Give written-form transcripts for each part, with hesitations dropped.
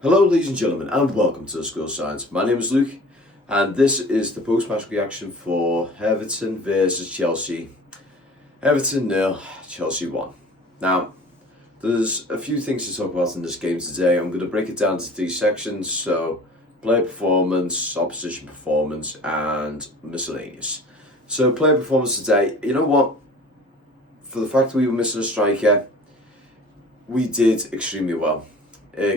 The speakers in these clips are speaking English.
Hello ladies and gentlemen and welcome to the School of Science. My name is Luke and this is the post-match reaction for Everton versus Chelsea. Everton 0, Chelsea 1. Now, there's a few things to talk about in this game today. I'm going to break it down into three sections, so player performance, opposition performance and miscellaneous. So player performance today, you know what? For the fact that we were missing a striker, we did extremely well.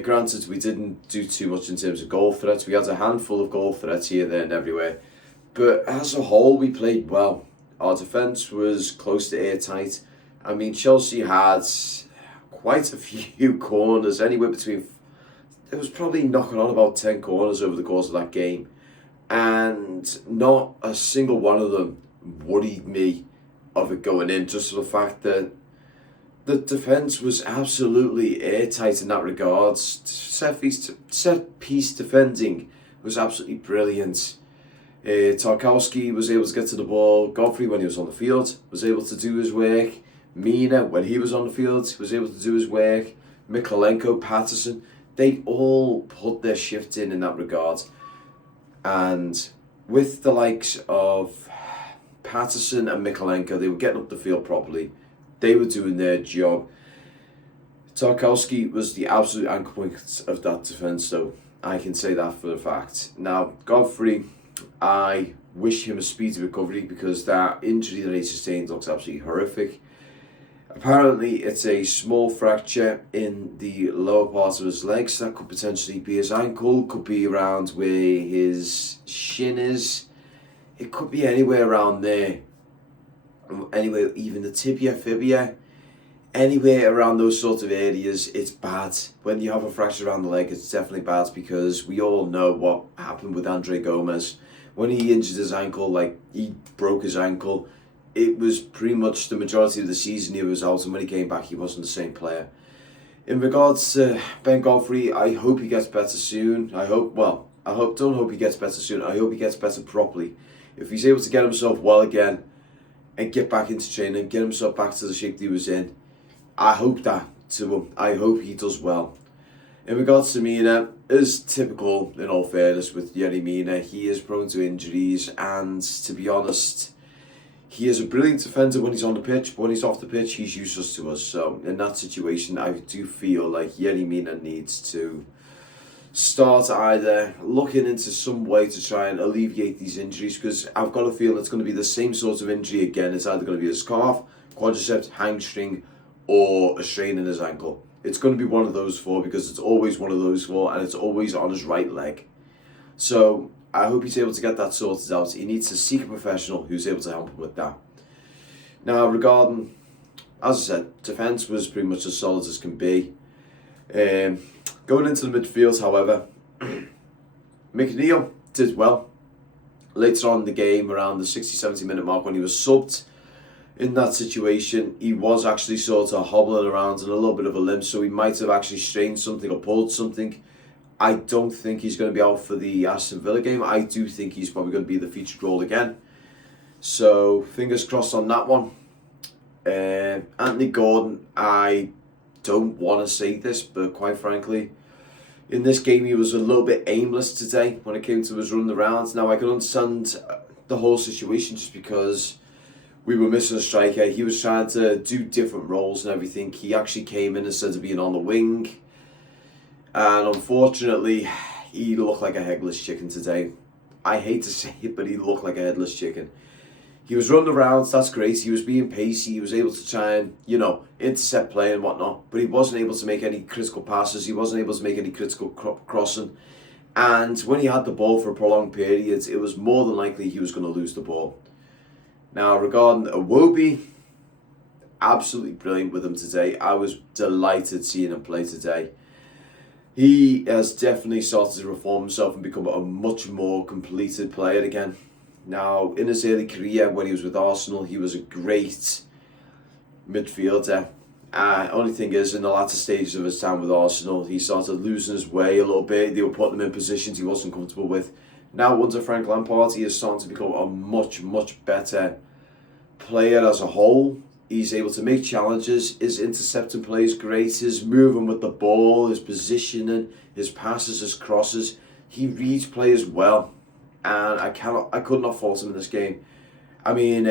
Granted, we didn't do too much in terms of goal threats. We had a handful of goal threats here, there and everywhere. But as a whole, we played well. Our defence was close to airtight. I mean, Chelsea had quite a few corners, anywhere between... It was probably knocking on about 10 corners over the course of that game. And not a single one of them worried me of it going in, just for the fact that the defence was absolutely airtight in that regard. Set piece defending was absolutely brilliant. Tarkowski was able to get to the ball. Godfrey, when he was on the field, was able to do his work. Mina, when he was on the field, was able to do his work. Mykolenko, Patterson, they all put their shift in that regard. And with the likes of Patterson and Mykolenko, they were getting up the field properly. They were doing their job. Tarkowski was the absolute anchor point of that defence, though. I can say that for a fact. Now, Godfrey, I wish him a speedy recovery because that injury that he sustained looks absolutely horrific. Apparently, it's a small fracture in the lower part of his legs. That could potentially be his ankle, could be around where his shin is. It could be anywhere around there. Anywhere, even the tibia, fibia, anywhere around those sort of areas, it's bad. When you have a fracture around the leg, it's definitely bad because we all know what happened with Andre Gomez. When he injured his ankle, like he broke his ankle, it was pretty much the majority of the season he was out, and when he came back, he wasn't the same player. In regards to Ben Godfrey, I hope he gets better soon. Don't hope he gets better soon. I hope he gets better properly. If he's able to get himself well again, and get back into training, get himself back to the shape that he was in, I hope that to him. I hope he does well. In regards to Mina, as typical, in all fairness, with Yerry Mina, he is prone to injuries, and to be honest, he is a brilliant defender when he's on the pitch, but when he's off the pitch, he's useless to us. So in that situation, I do feel like Yerry Mina needs to start either looking into some way to try and alleviate these injuries, because I've got a feeling it's going to be the same sort of injury again. It's either going to be a calf, quadriceps, hamstring, or a strain in his ankle. It's going to be one of those four, because it's always one of those four, and it's always on his right leg. So I hope he's able to get that sorted out. He needs to seek a professional who's able to help him with that. Now, regarding, as I said, defence was pretty much as solid as can be. Going into the midfield, however, McNeil did well. Later on in the game, around the 60-70 minute mark, when he was subbed in that situation, he was actually sort of hobbling around in a little bit of a limp, so he might have actually strained something or pulled something. I don't think he's going to be out for the Aston Villa game. I do think he's probably going to be the featured role again. So, fingers crossed on that one. Anthony Gordon, I don't want to say this, but quite frankly, in this game he was a little bit aimless today when it came to his running around. Now I can understand the whole situation just because we were missing a striker. He was trying to do different roles and everything. He actually came in instead of being on the wing, and unfortunately he looked like a headless chicken today. I hate to say it, but he looked like a headless chicken. He was running around, that's great. He was being pacey. He was able to try and, intercept play and whatnot. But he wasn't able to make any critical passes. He wasn't able to make any critical crossing. And when he had the ball for a prolonged period, it was more than likely he was going to lose the ball. Now, regarding Iwobi, absolutely brilliant with him today. I was delighted seeing him play today. He has definitely started to reform himself and become a much more completed player again. Now, in his early career, when he was with Arsenal, he was a great midfielder. Only thing is, in the latter stages of his time with Arsenal, he started losing his way a little bit. They were putting him in positions he wasn't comfortable with. Now, under Frank Lampard, he is starting to become a much, much better player as a whole. He's able to make challenges. His intercepting play is great. His moving with the ball, his positioning, his passes, his crosses. He reads players well, and I could not fault him in this game. I mean,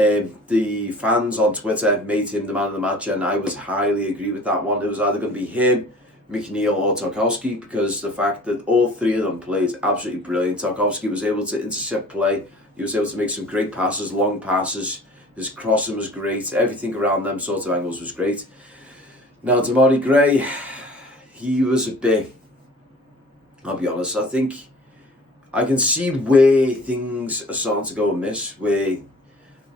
the fans on Twitter made him the man of the match, and I would highly agree with that one. It was either going to be him, McNeil, or Tarkowski, because the fact that all three of them played absolutely brilliant. Tarkowski was able to intercept play. He was able to make some great passes, long passes. His crossing was great. Everything around them sort of angles was great. Now, Demarai Gray, he was a bit, I'll be honest, I think I can see where things are starting to go amiss, where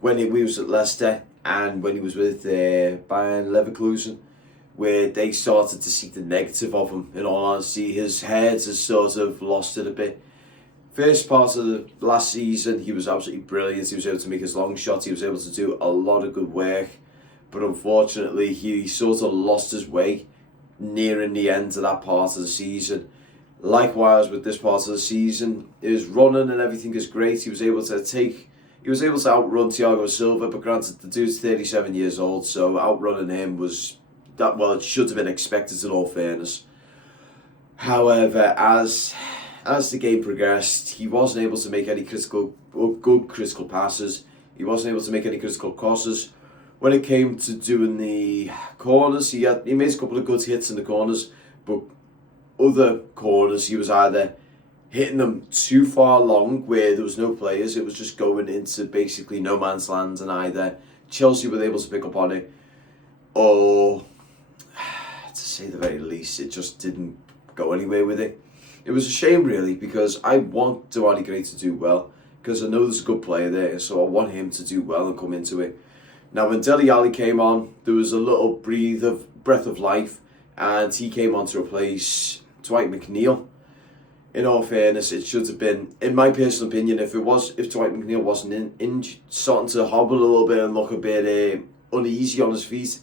when he was at Leicester and when he was with Bayern Leverkusen, where they started to see the negative of him. In all honesty, his head has sort of lost it a bit. First part of the last season, he was absolutely brilliant. He was able to make his long shots. He was able to do a lot of good work. But unfortunately, he sort of lost his way nearing the end of that part of the season. Likewise, with this part of the season, his running and everything is great. He was able to outrun Thiago Silva, but granted, the dude's 37 years old, so outrunning him was that, well, it should have been expected in all fairness. However, as the game progressed, he wasn't able to make any good critical passes. He wasn't able to make any critical crosses. When it came to doing the corners, he made a couple of good hits in the corners, but other corners he was either hitting them too far long where there was no players. It was just going into basically no man's land, and either Chelsea were able to pick up on it, or to say the very least, it just didn't go anywhere with it. It was a shame, really, because I want Demarai Gray to do well, because I know there's a good player there, so I want him to do well and come into it. Now, when Dele Alli came on, there was a little breath of life, and he came on to replace Dwight McNeil. In all fairness, it should have been, in my personal opinion, if Dwight McNeil wasn't starting to hobble a little bit and look a bit uneasy on his feet,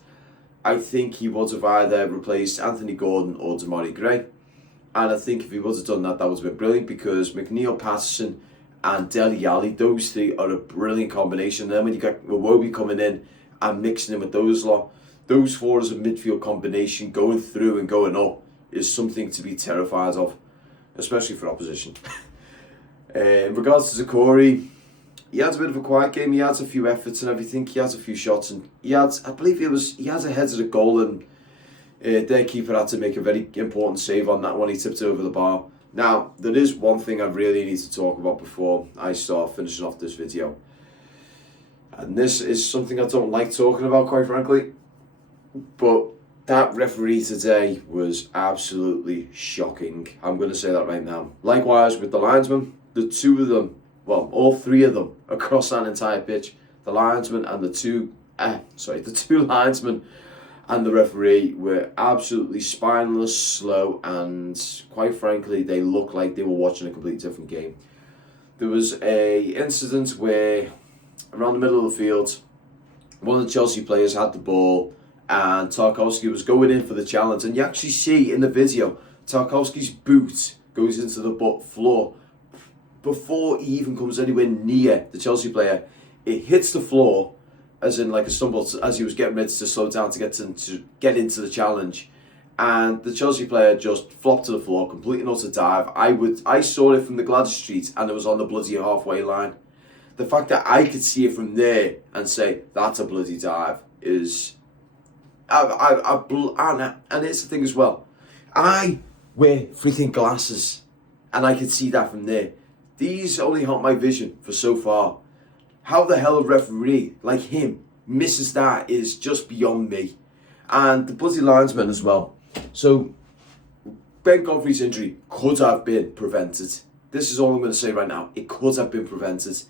I think he would have either replaced Anthony Gordon or Demarai Gray. And I think if he would have done that, that would have been brilliant, because McNeil, Patterson and Dele Alli, those three are a brilliant combination. Then when you got Iwobi coming in and mixing in with those lot, those four as a midfield combination going through and going up is something to be terrified of, especially for opposition. In regards to Zakori, he had a bit of a quiet game. He had a few efforts and everything. He had a few shots, and he had a header at goal, and their keeper had to make a very important save on that one. He tipped it over the bar. Now, there is one thing I really need to talk about before I start finishing off this video. And this is something I don't like talking about, quite frankly. But that referee today was absolutely shocking. I'm going to say that right now. Likewise with the linesman, the two of them, well, all three of them across that entire pitch, the linesman and the two linesmen and the referee were absolutely spineless, slow, and quite frankly, they looked like they were watching a completely different game. There was a incident where, around the middle of the field, one of the Chelsea players had the ball, and Tarkowski was going in for the challenge. And you actually see in the video, Tarkowski's boot goes into the floor. Before he even comes anywhere near the Chelsea player, it hits the floor, as in like a stumble, as he was getting ready to slow down to get into the challenge. And the Chelsea player just flopped to the floor, complete and utter dive. I saw it from the Gladys Street, and it was on the bloody halfway line. The fact that I could see it from there and say, that's a bloody dive, is... and it's the thing as well. I wear freaking glasses, and I could see that from there. These only help my vision for so far. How the hell a referee like him misses that is just beyond me. And the bloody linesman as well. So, Ben Godfrey's injury could have been prevented. This is all I'm going to say right now. It could have been prevented.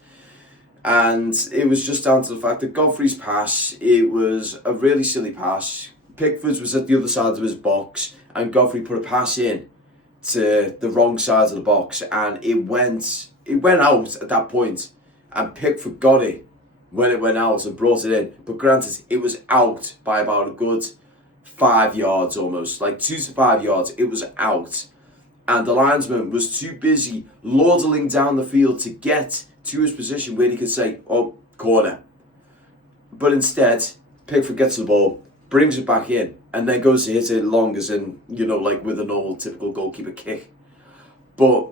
And it was just down to the fact that Godfrey's pass, it was a really silly pass. Pickford was at the other side of his box, and Godfrey put a pass in to the wrong side of the box, and it went out at that point, and Pickford got it when it went out and brought it in. But granted, it was out by about a good 5 yards almost, like 2 to 5 yards. It was out, and the linesman was too busy lordling down the field to get to his position where he could say, oh, corner. But instead, Pickford gets the ball, brings it back in, and then goes to hit it long as in, like with a normal typical goalkeeper kick. But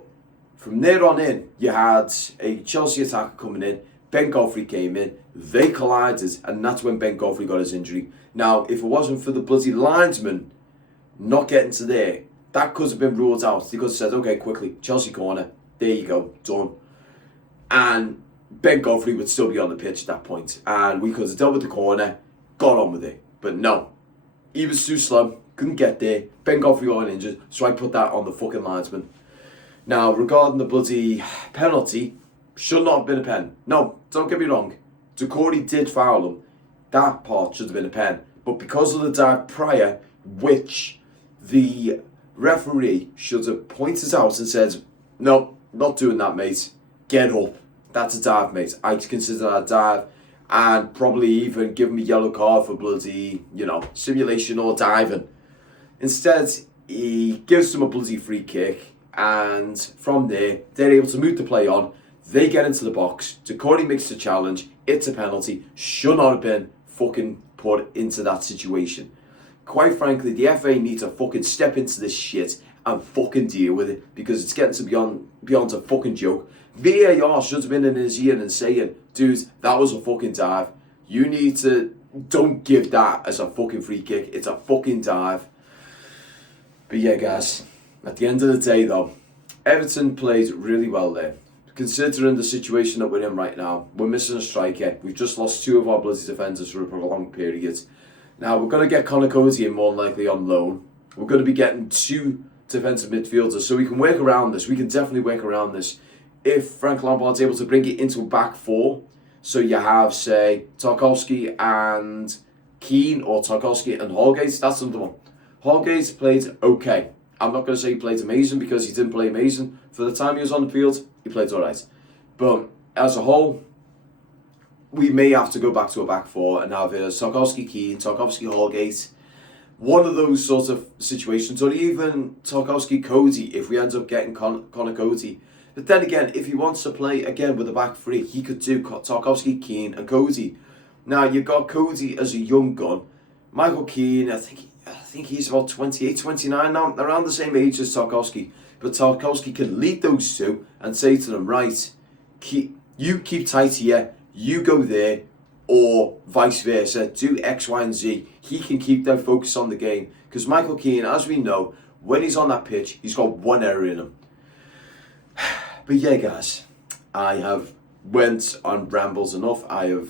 from there on in, you had a Chelsea attacker coming in, Ben Godfrey came in, they collided, and that's when Ben Godfrey got his injury. Now, if it wasn't for the bloody linesman not getting to there, that could have been ruled out. They could have said, okay, quickly, Chelsea corner, there you go, done. And Ben Godfrey would still be on the pitch at that point, and we could have dealt with the corner, got on with it. But no, he was too slow, couldn't get there, Ben Godfrey got injured, so I put that on the fucking linesman. Now, regarding the bloody penalty, should not have been a pen. No, don't get me wrong, Decore did foul him, that part should have been a pen. But because of the dive prior, which the referee should have pointed out and said, no, not doing that, mate, get up. That's a dive, mate. I consider that a dive, and probably even give him a yellow card for bloody, simulation or diving. Instead, he gives them a bloody free kick, and from there, they're able to move the play on. They get into the box. Decore makes the challenge. It's a penalty. Should not have been fucking put into that situation. Quite frankly, the FA need to fucking step into this shit and fucking deal with it, because it's getting to beyond a fucking joke. VAR should have been in his ear and saying, dude, that was a fucking dive. You need to, don't give that as a fucking free kick. It's a fucking dive. But yeah, guys, at the end of the day though, Everton played really well there. Considering the situation that we're in right now, we're missing a striker. We've just lost two of our bloody defenders for a prolonged period. Now, we're going to get Connor Cody in more likely on loan. We're going to be getting two defensive midfielders, so we can work around this. We can definitely work around this. If Frank Lampard's able to bring it into a back four, so you have, say, Tarkowski and Keane, or Tarkowski and Holgate, that's another one. Holgate played okay. I'm not going to say he played amazing, because he didn't play amazing. For the time he was on the field, he played alright. But as a whole, we may have to go back to a back four and have Tarkowski, Keane, Tarkowski, Holgate. One of those sort of situations, or even Tarkowski, Cody, if we end up getting Connor Cody. But then again, if he wants to play again with a back three, he could do Tarkowski, Keane and Cody. Now, you've got Cody as a young gun. Michael Keane, I think he's about 28, 29 now, around the same age as Tarkowski. But Tarkowski can lead those two and say to them, right, you keep tight here, you go there, or vice versa, do X, Y, and Z. He can keep them focused on the game. Because Michael Keane, as we know, when he's on that pitch, he's got one error in him. But yeah, guys, I have went on rambles enough. I have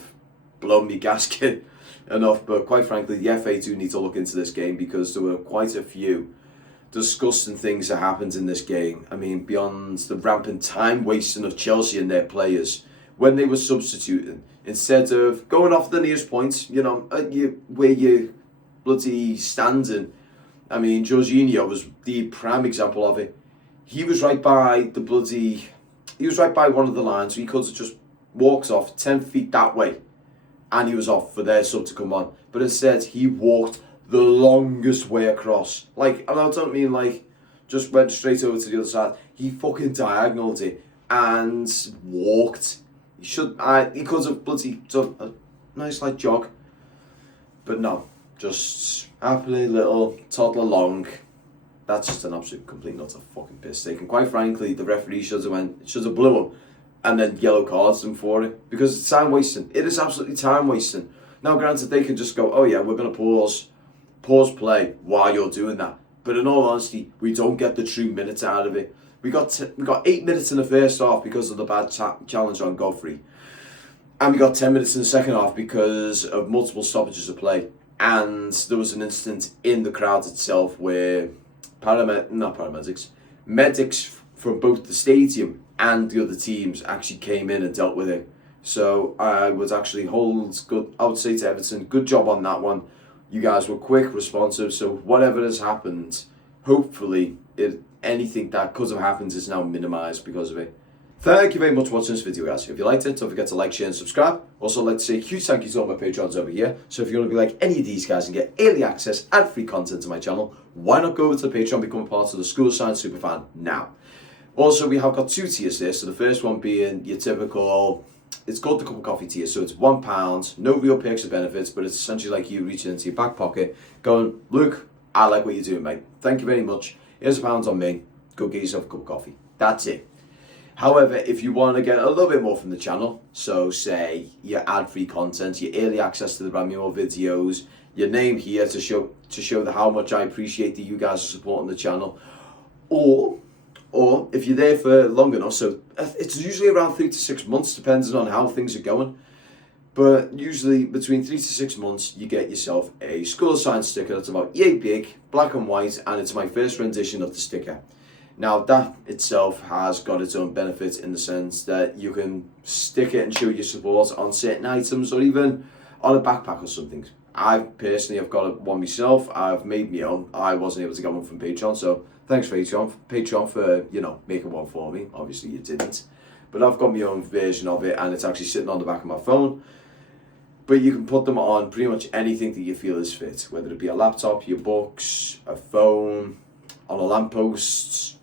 blown me gasket enough. But quite frankly, the FA do need to look into this game, because there were quite a few disgusting things that happened in this game. I mean, beyond the rampant time wasting of Chelsea and their players when they were substituting, instead of going off the nearest points, where you bloody standing. I mean, Jorginho was the prime example of it. He was right by one of the lines, so he could have just walked off 10 feet that way, and he was off for their sub to come on. But instead, he walked the longest way across. And I don't mean just went straight over to the other side. He fucking diagonaled it and walked. He could have bloody done a nice light jog. But no, just happily little toddler long. That's just an absolute complete nutter fucking piss take. And quite frankly, the referee should have blew him and then yellow cards him for it, because it's time wasting. It is absolutely time wasting. Now, granted, they can just go, oh yeah, we're going to pause play while you're doing that. But in all honesty, we don't get the true minutes out of it. We got 8 minutes in the first half because of the bad challenge on Godfrey. And we got 10 minutes in the second half because of multiple stoppages of play. And there was an incident in the crowd itself where medics from both the stadium and the other teams actually came in and dealt with it. So I would actually I would say to Everton, good job on that one. You guys were quick, responsive, so whatever has happened, hopefully anything that could have happened is now minimised because of it. Thank you very much for watching this video, guys. If you liked it, don't forget to like, share and subscribe. Also, I'd like to say a huge thank you to all my patrons over here. So if you want to be like any of these guys and get early access and free content to my channel, why not go over to the Patreon and become a part of the School of Science Superfan now? Also, we have got 2 tiers there. So the first one being your typical it's called the cup of coffee tier, so it's £1, no real perks or benefits, but it's essentially like you reaching into your back pocket, going, Luke, I like what you're doing, mate. Thank you very much. Here's £1 on me. Go get yourself a cup of coffee. That's it. However, if you want to get a little bit more from the channel, so say your ad-free content, your early access to the brand new videos, your name here to show how much I appreciate that you guys are supporting the channel, or if you're there for long enough, so it's usually around 3 to 6 months, depending on how things are going. But usually between 3 to 6 months, you get yourself a school sign sticker that's about yay big, black and white, and it's my first rendition of the sticker. Now that itself has got its own benefits in the sense that you can stick it and show your support on certain items or even on a backpack or something. I personally have got one myself. I've made my own. I wasn't able to get one from Patreon, so thanks Patreon for, you know, making one for me. Obviously you didn't. But I've got my own version of it and it's actually sitting on the back of my phone. But you can put them on pretty much anything that you feel is fit, whether it be a laptop, your books, a phone, on a lamppost,